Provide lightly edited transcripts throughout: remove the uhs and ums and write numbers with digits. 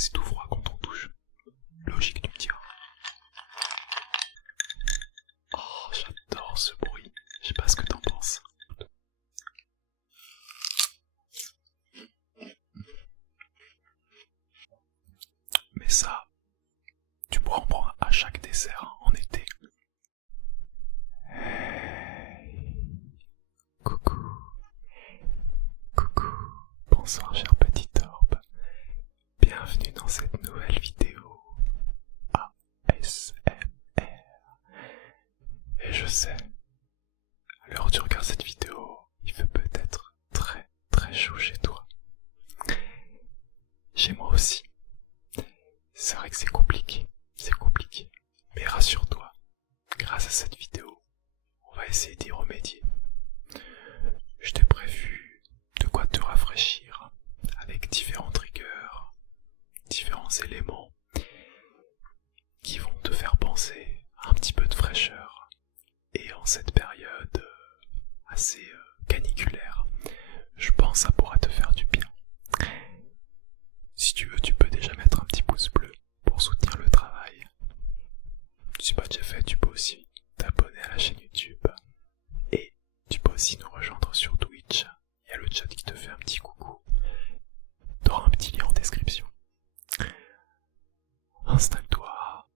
c'est tout froid quand on touche. Logique, tu me diras. Oh, j'adore ce bruit. Je sais pas ce que t'en penses. Mais ça, tu pourras en prendre à chaque dessert en été. Hey. Coucou. Coucou. Bonsoir cher petit orbe. Bienvenue dans cette nouvelle vidéo ASMR. Et je sais, à l'heure où tu regardes cette vidéo, il fait peut-être très très chaud chez toi. Chez moi aussi. C'est vrai que c'est compliqué. Mais rassure-toi, grâce à cette vidéo, on va essayer d'y remédier. Je t'ai prévu de quoi te rafraîchir avec différents triggers, différents éléments qui vont te faire penser à un petit peu de fraîcheur. Et en cette période assez caniculaire, je pense que ça pourra te faire du bien. Si tu veux, tu peux déjà mettre un petit pouce bleu pour soutenir le travail. Si c'est pas déjà fait, tu peux aussi t'abonner à la chaîne YouTube. Et tu peux aussi nous rejoindre sur Twitch. Il y a le chat qui te fait un petit coucou. T'auras un petit lien en description. Installe-toi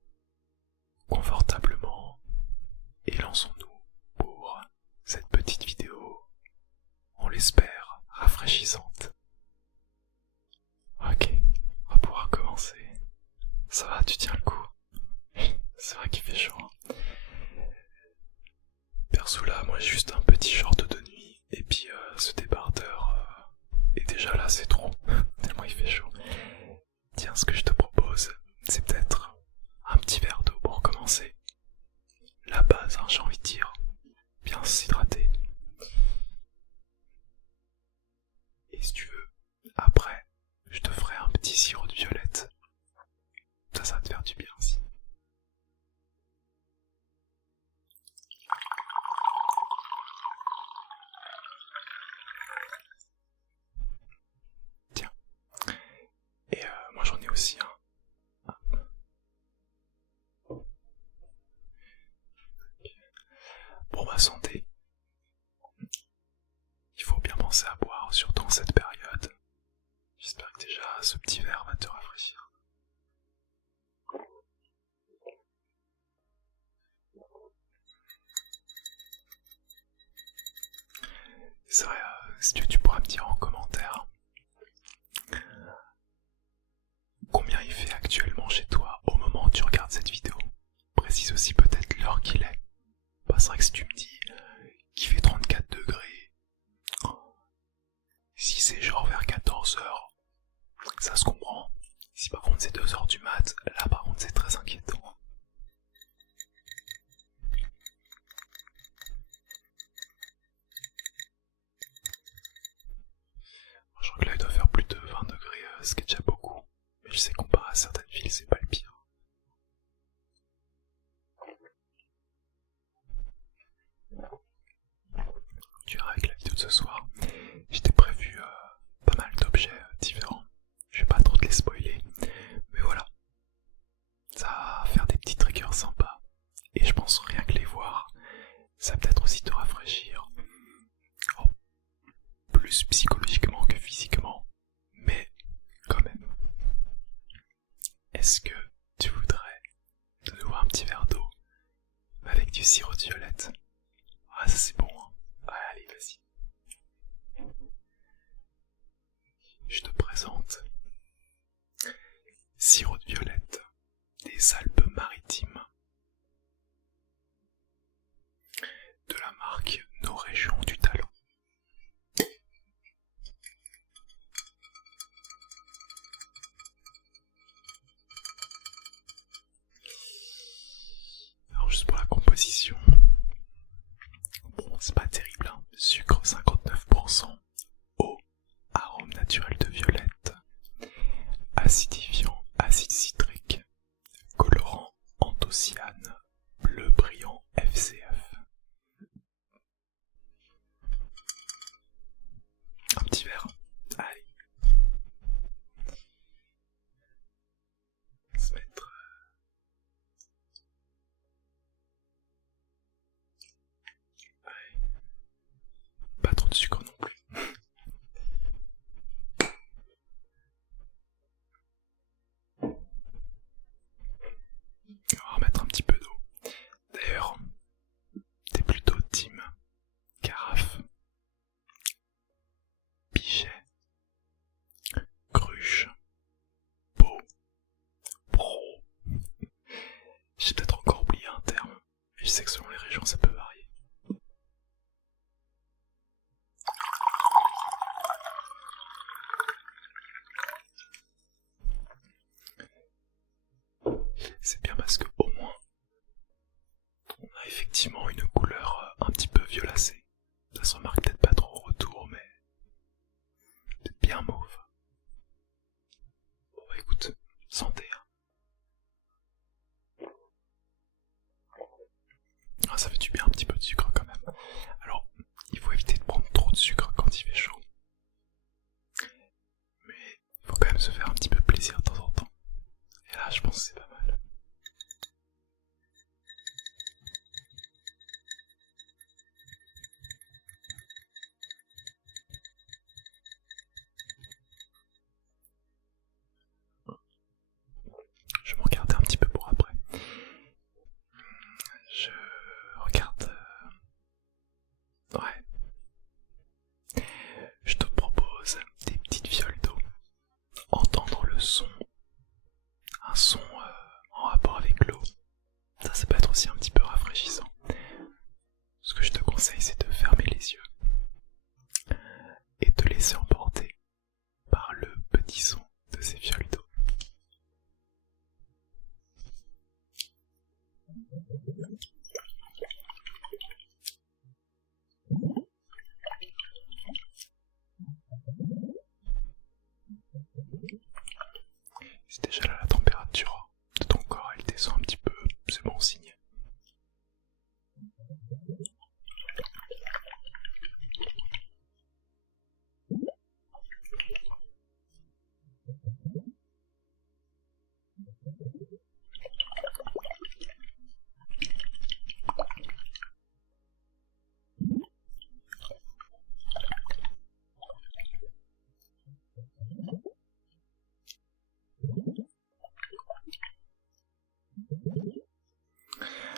confortablement et lançons-nous pour cette petite vidéo, on l'espère, rafraîchissante. Ok, on va pouvoir commencer. Ça va, tu tiens le coup? C'est vrai qu'il fait chaud. Perso là, moi j'ai juste un petit short de nuit, et puis ce débardeur est déjà là, c'est trop, tellement il fait chaud. Tiens, ce que je te propose, c'est peut-être un petit verre d'eau pour commencer. La base, hein, j'ai envie de dire, bien s'hydrater. Et si tu veux, après, je te ferai un petit sirop de violette. Ça va te faire du bien aussi. Tiens. Et moi j'en ai aussi un. Pour ma santé, il faut bien penser à boire, surtout en cette période. J'espère que déjà ce petit verre va te rafraîchir. C'est vrai, si tu pourras me dire en commentaire combien il fait actuellement chez toi au moment où tu regardes cette vidéo. Précise aussi peut-être l'heure qu'il est. Bah, c'est vrai que si tu me dis qu'il fait 34 degrés, si c'est genre vers 14h, ça se comprend. Si par contre c'est 2h du mat, là par contre c'est très inquiétant. Je crois que là il doit faire plus de 20 degrés, ce qui est déjà beaucoup. Mais je sais comparé à certaines villes, c'est pas le pire. Tu verras avec la vidéo de ce soir, j'étais prévu pas mal d'objets différents. Je vais pas trop te les spoiler, mais voilà. Ça va faire des petits triggers sympas. Et je pense rien que les voir, ça va peut-être aussi te rafraîchir. Oh, plus psychologiquement que physiquement, mais quand même. Est-ce que tu voudrais de nouveau un petit verre d'eau avec du sirop de violette? Ah, ça c'est bon, hein. Ah, allez, vas-y. Je te présente sirop de violette des Alpes-Maritimes de la marque Nos Régions du Talent. Alors juste pour la composition, bon c'est pas terrible, hein. Sucre 59%, eau, arôme naturel de violette, acidifiant, acide citrique, colorant C'est bien parce que au moins on a effectivement une couleur un petit peu violacée. Ça se remarque peut-être pas trop au retour, mais c'est bien mauve. Bon bah écoute, santé. Ah, ça fait du bien un petit peu de sucre quand même. Alors, il faut éviter de prendre trop de sucre quand il fait chaud. Mais il faut quand même se faire un petit peu plaisir de temps en temps. Et là, je pense que c'est pas mal. Je vais m'en garder un petit peu pour après. Je regarde... Ouais. Je te propose des petites fioles d'eau. Entendre le son. Un son en rapport avec l'eau. Ça peut être aussi un petit peu rafraîchissant. Ce que je te conseille, c'est de fermer les yeux et de te laisser emporter par le petit son de ces fioles d'eau. Si déjà là la température de ton corps elle descend un petit peu, c'est bon signe.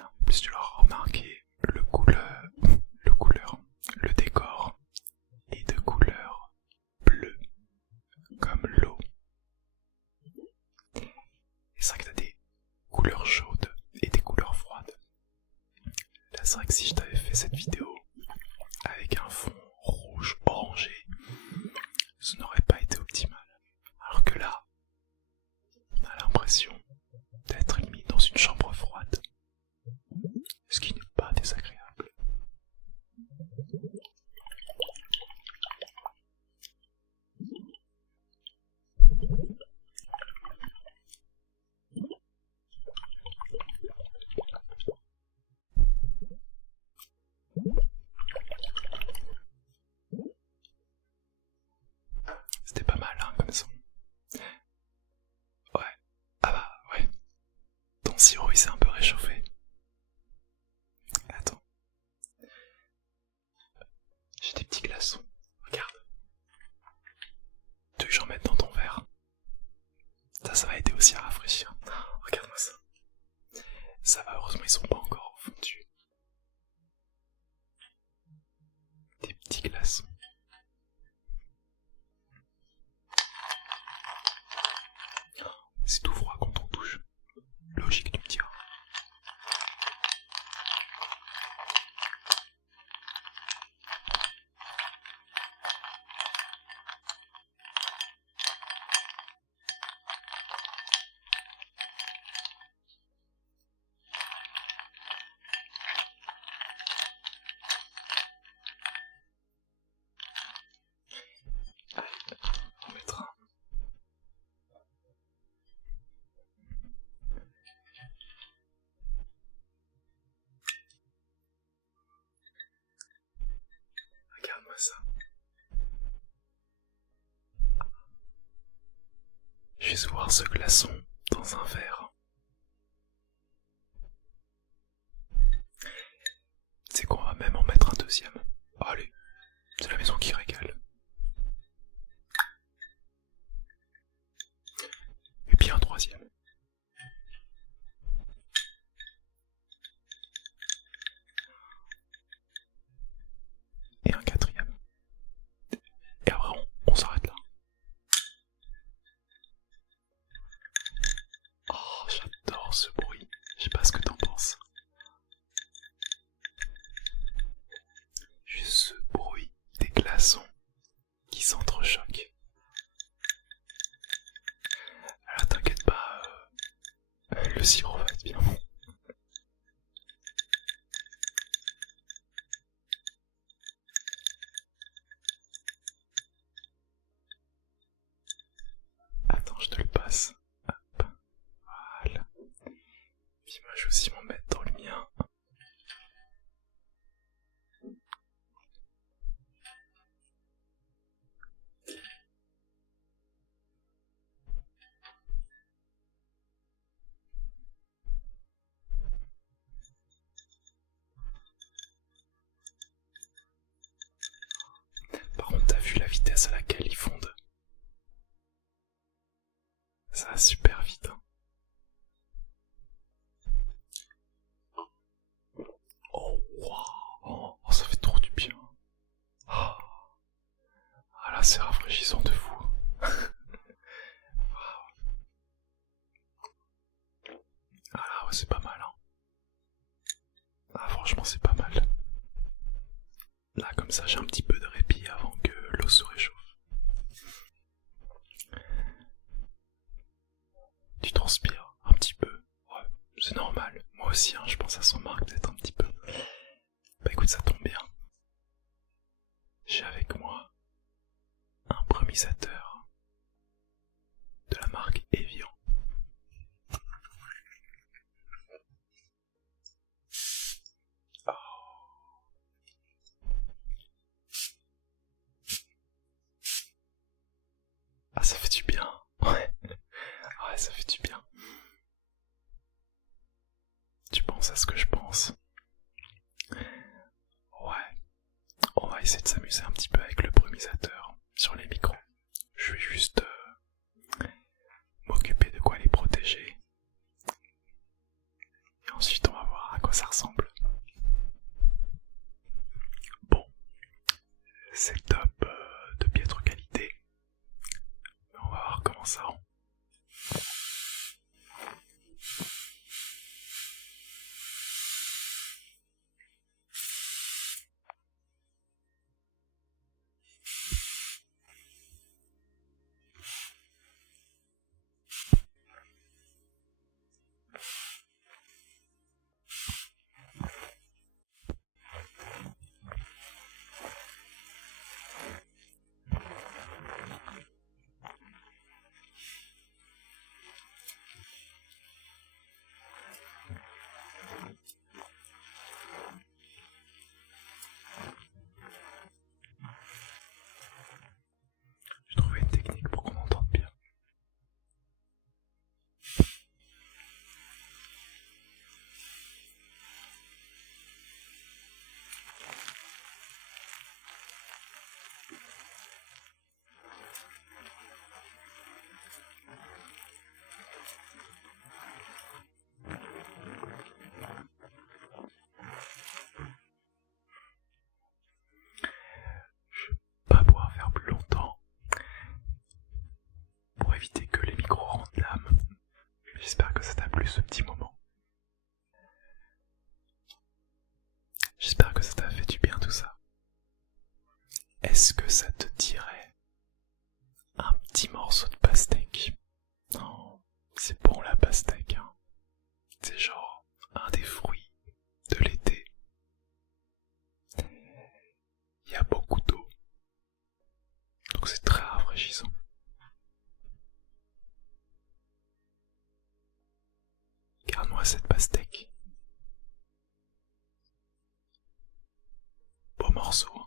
En plus tu l'auras remarqué, le décor est de couleur bleue, comme l'eau. Et c'est vrai que t'as des couleurs chaudes et des couleurs froides. Là c'est vrai que si je t'avais fait cette vidéo avec un fond rouge orangé, ce n'aurait pas été optimal. Alors que là, on a l'impression d'être limite dans une chambre froide, ce qui n'est pas désagréable. C'était pas mal hein, comme son. Ouais, ah bah ouais, ton sirop il s'est un peu réchauffé. Attends, j'ai des petits glaçons, regarde. Tu veux que j'en mette dans ton verre? Ça va aider aussi à rafraîchir. Regarde-moi ça. Ça va, heureusement ils sont pas encore fondus. Des petits glaçons. C'est tout froid quand on touche. Logique tu me diras. On mettra. Regarde-moi ça. Je vais voir ce glaçon dans un verre. C'est qu'on va même en mettre un deuxième. Allez, c'est la maison qui régale. Et puis un troisième. Et un quatrième. Et après on s'arrête là. Oh, j'adore ce bruit. Je sais pas ce que t'en penses. Juste ce bruit des glaçons qui s'entrechoquent. Alors t'inquiète pas, Le sirop va être bien. Attends, je te le passe. Hop. Voilà. Puis moi je vais aussi m'en mettre dans le mien. Par contre, t'as vu la vitesse à laquelle ils fondent? Ça va super vite. Hein. Oh, wow. Oh, ça fait trop du bien. Ah là, c'est rafraîchissant de fou. Ah ouais, c'est pas mal. Hein. Ah, franchement, c'est pas mal. Là, comme ça, j'ai un petit peu de répit avant que l'eau se réchauffe. Tu transpires un petit peu. Ouais, c'est normal. Moi aussi, hein, je pense à son marque d'être un petit peu. Bah écoute, ça tombe bien. J'ai avec moi un brumisateur de la marque Evian. Ah, ça fait du bien. Ouais. Ouais, ça fait du bien. Tu penses à ce que je pense? Ouais. On va essayer de s'amuser un petit peu avec le brumisateur sur les micros. Je vais juste m'occuper de quoi les protéger. Et ensuite on va voir à quoi ça ressemble. Bon, c'est top de piètre qualité. Mais on va voir comment ça rend. J'ai trouvé une technique pour qu'on entende bien. Je vais pas pouvoir faire plus longtemps pour éviter que les micros rendent l'âme. J'espère que ça t'a plu ce petit moment. J'espère que ça t'a fait du bien tout ça. Est-ce que ça te dirait un petit morceau de pastèque? Non, c'est bon la pastèque, hein. C'est genre un des fruits de l'été. Il y a beaucoup d'eau, donc c'est très rafraîchissant. Garde-moi cette pastèque. Beau morceau. Hein.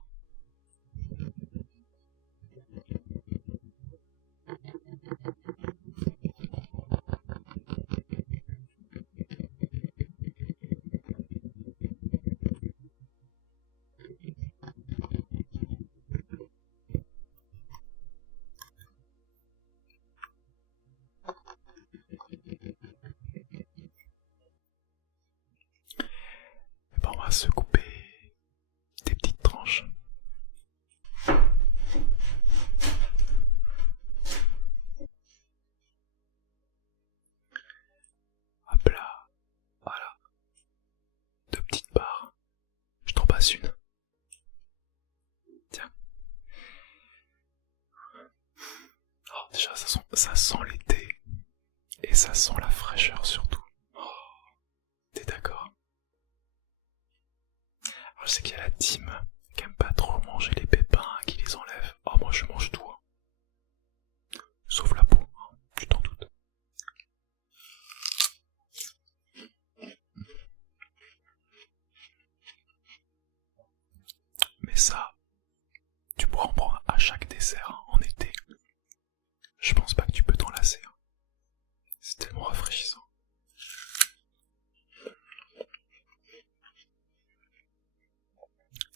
Et ben on va se couper des petites tranches. Hop là, voilà. Deux petites barres. Je t'en passe une. Tiens. Oh, déjà ça sent l'été. Et ça sent la fraîcheur surtout. dessert hein, en été. Je pense pas que tu peux t'en lasser. Hein. C'est tellement rafraîchissant.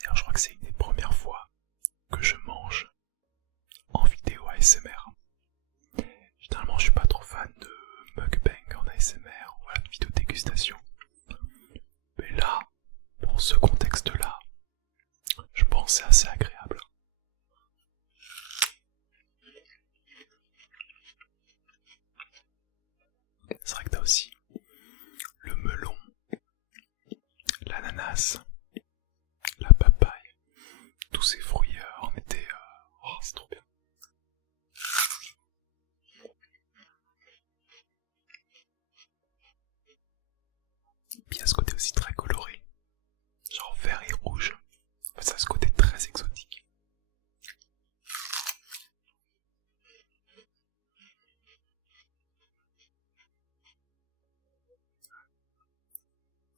D'ailleurs, je crois que c'est une des premières fois que je mange en vidéo ASMR. Généralement, je suis pas trop fan de mukbang en ASMR ou voilà, de vidéo dégustation. Mais là, pour ce contexte-là, je pense que c'est assez agréable. C'est vrai que t'as aussi le melon, l'ananas, la papaye, tous ces fruits en été, oh, c'est trop bien. Puis il y a ce côté aussi très coloré, genre vert et rouge. En fait, ça a ce côté très exotique.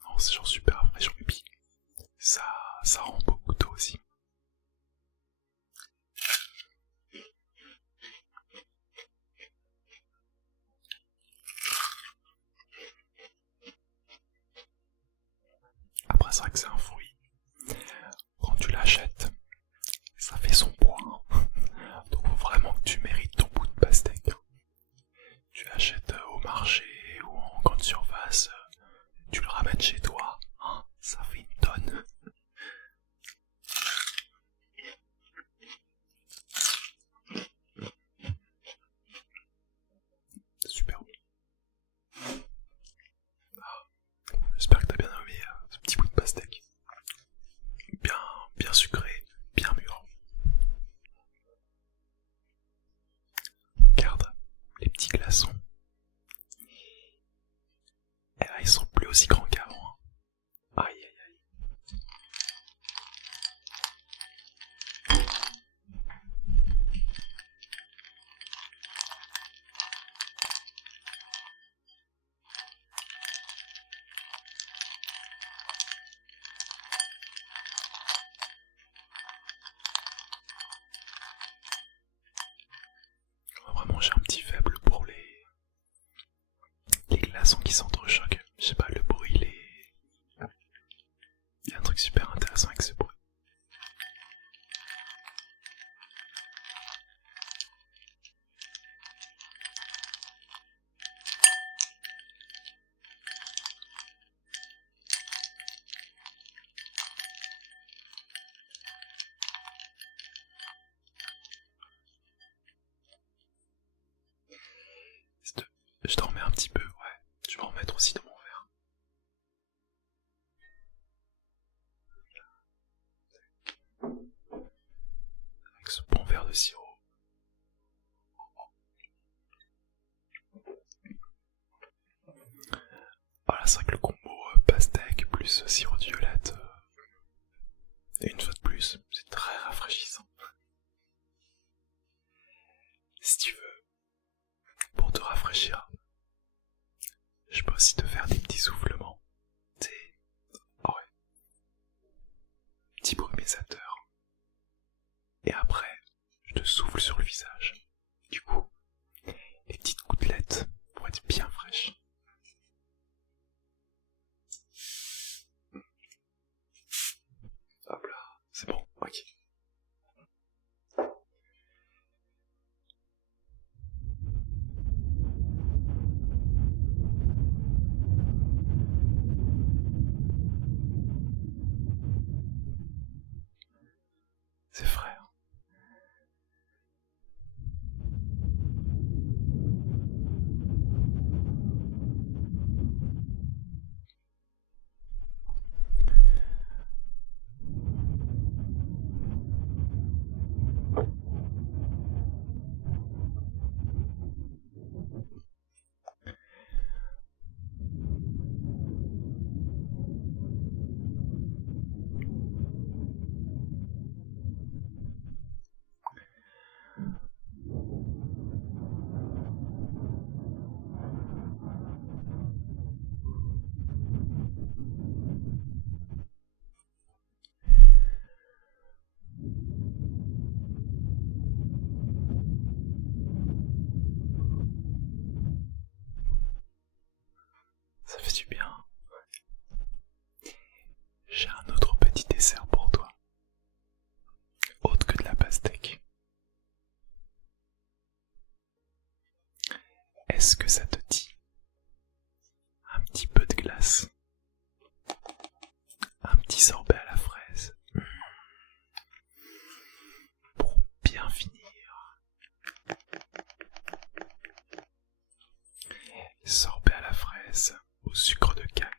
Non, c'est genre super rafraîchissant. Et puis, ça rend beaucoup d'eau aussi. Après, c'est vrai que c'est un fruit. Quand tu l'achètes, ça fait son poids. Hein. Donc, faut vraiment que tu mérites ton bout de pastèque. Tu l'achètes au marché ou en grande surface, tu le ramènes chez toi, hein, ça fait une tonne. C'est super bon. J'espère que t'as bien aimé ce petit bout de pastèque. Bien sucré, bien mûr. Regarde, les petits glaçons. Et là, ils sont plus aussi grands qu'avant. Hein. Aïe aïe aïe. Vraiment, j'ai un petit faible pour les glaçons qui s'entrechoquent. Je sais pas, le bruit, il y a un truc super intéressant avec ce bruit. Je t'en remets un petit peu, ouais. Je vais en mettre aussi dans mon verre. Avec ce bon verre de sirop. Voilà, c'est vrai que le combo pastèque plus sirop de violette, et une fois de plus, c'est très rafraîchissant. Si tu veux, pour te rafraîchir, je peux aussi te faire des petits soufflements. Tu sais, oh ouais, petit brumisateur. Et après, je te souffle sur le visage. Du coup, les petites gouttelettes vont être bien fraîches. Hop là, c'est bon, ok. C'est frais. Hein. Est-ce que ça te dit un petit peu de glace? Un petit sorbet à la fraise pour bien finir. Sorbet à la fraise au sucre de canne.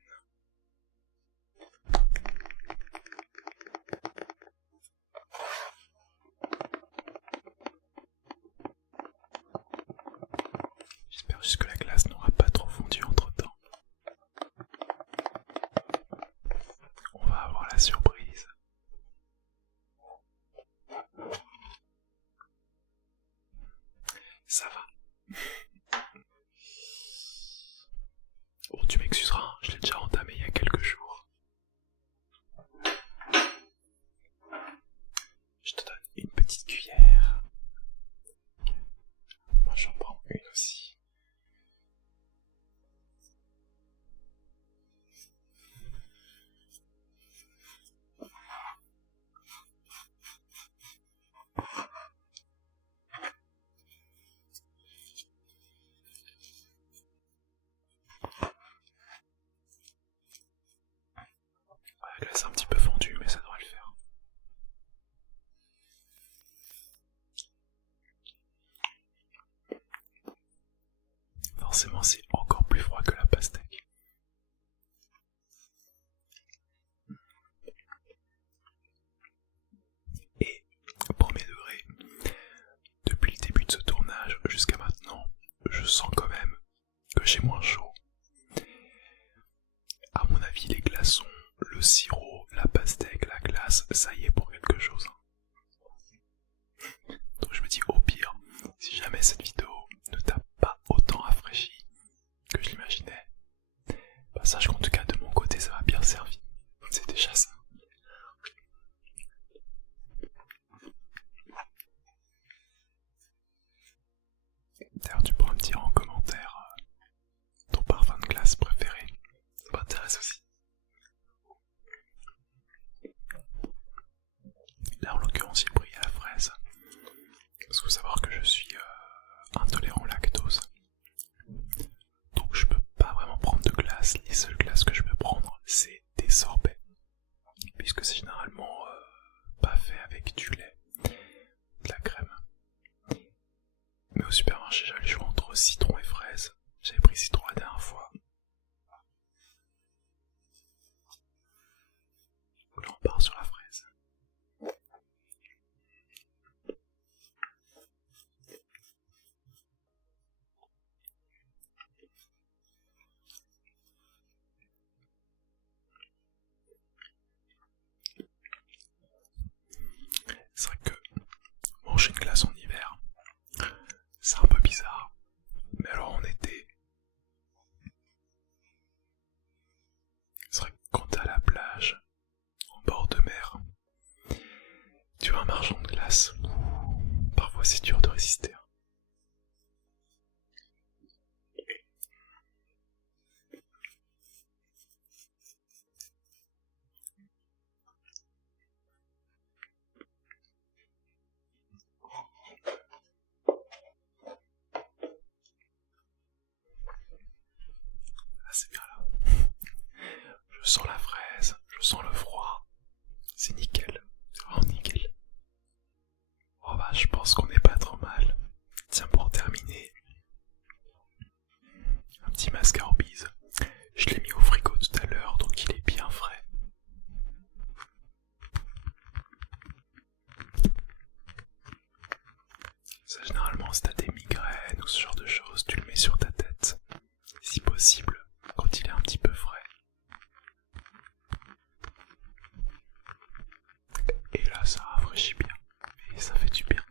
J'espère juste que la glace n'aura pas trop fondu entre temps. On va avoir la surprise. Ça va. Bon, tu m'excuseras, hein, je l'ai déjà entamé il y a quelques jours. Je te donne une petite cuillère. Moi j'en prends une aussi. La glace est un petit peu fondue, mais ça devrait le faire. Forcément, c'est encore plus froid que la pastèque. Et, premier degré, depuis le début de ce tournage jusqu'à maintenant, je sens quand même que j'ai moins chaud. À mon avis, les glaçons, le sirop, la pastèque, la glace, ça y est pour quelque chose. Donc je me dis au pire, si jamais cette vidéo ne t'a pas autant rafraîchi que je l'imaginais, bah sache qu'en tout cas de mon côté ça m'a bien servi. C'est déjà ça. D'ailleurs tu pourras me dire en commentaire ton parfum de glace préféré. Ça m'intéresse aussi. Là en l'occurrence il brille à la fraise. Parce qu'il faut savoir que je suis intolérant au lactose. Donc je peux pas vraiment prendre de glace. Les seules glaces que je peux prendre c'est des sorbets. Puisque c'est généralement pas fait avec du lait, de la crème. Mais au supermarché j'avais le choix entre citron et fraise. J'avais pris citron la dernière fois. Là on part sur la fraise. C'est vrai que manger une glace en hiver, c'est un peu bizarre. Mais alors en été, c'est vrai que quand t'es à la plage, en bord de mer, tu vois un marchand de glace, parfois c'est dur de résister. Là c'est bien là. Je sens la fraise, je sens le froid. C'est nickel, c'est vraiment nickel. Oh bah je pense qu'on n'est pas trop mal. Tiens pour terminer, un petit mascara bise. Je l'ai mis au frigo tout à l'heure donc il est bien frais. Ça généralement si t'as des migraines ou ce genre de choses, tu le mets sur ta tête. Si possible, quand il est un petit peu frais. Et là ça rafraîchit bien. Et ça fait du bien.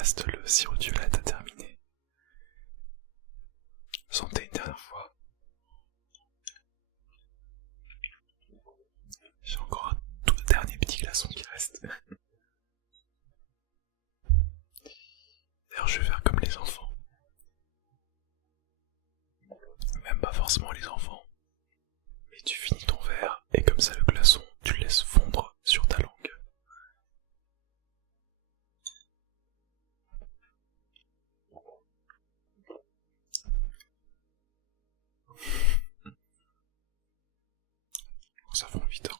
reste le sirop de violette à terminer. Sentez une dernière fois. J'ai encore un tout dernier petit glaçon qui reste. D'ailleurs, je vais faire comme les enfants. Même pas forcément les enfants. Mais tu finis ton verre et comme ça le glaçon, tu le laisses fondre sur ta langue. Ça fond vite. Hein.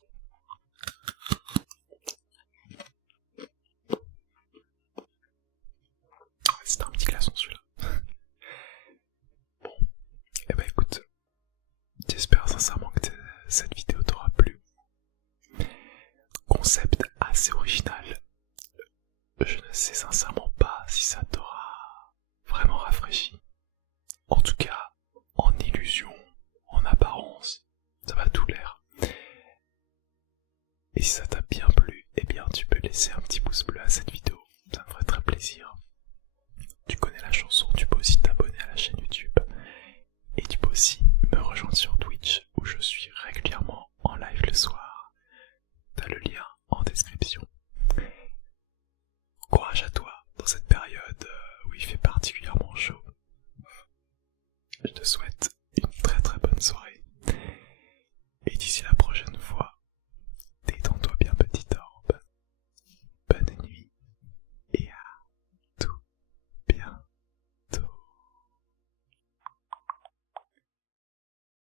C'était un petit glaçon celui-là. Bon, et bah écoute, j'espère sincèrement que cette vidéo t'aura plu. Concept assez original. Je ne sais sincèrement pas si ça t'aura vraiment rafraîchi. En tout cas, en illusion, en apparence, ça va tout l'air. Et si ça t'a bien plu, eh bien tu peux laisser un petit pouce bleu à cette vidéo, ça me ferait très plaisir.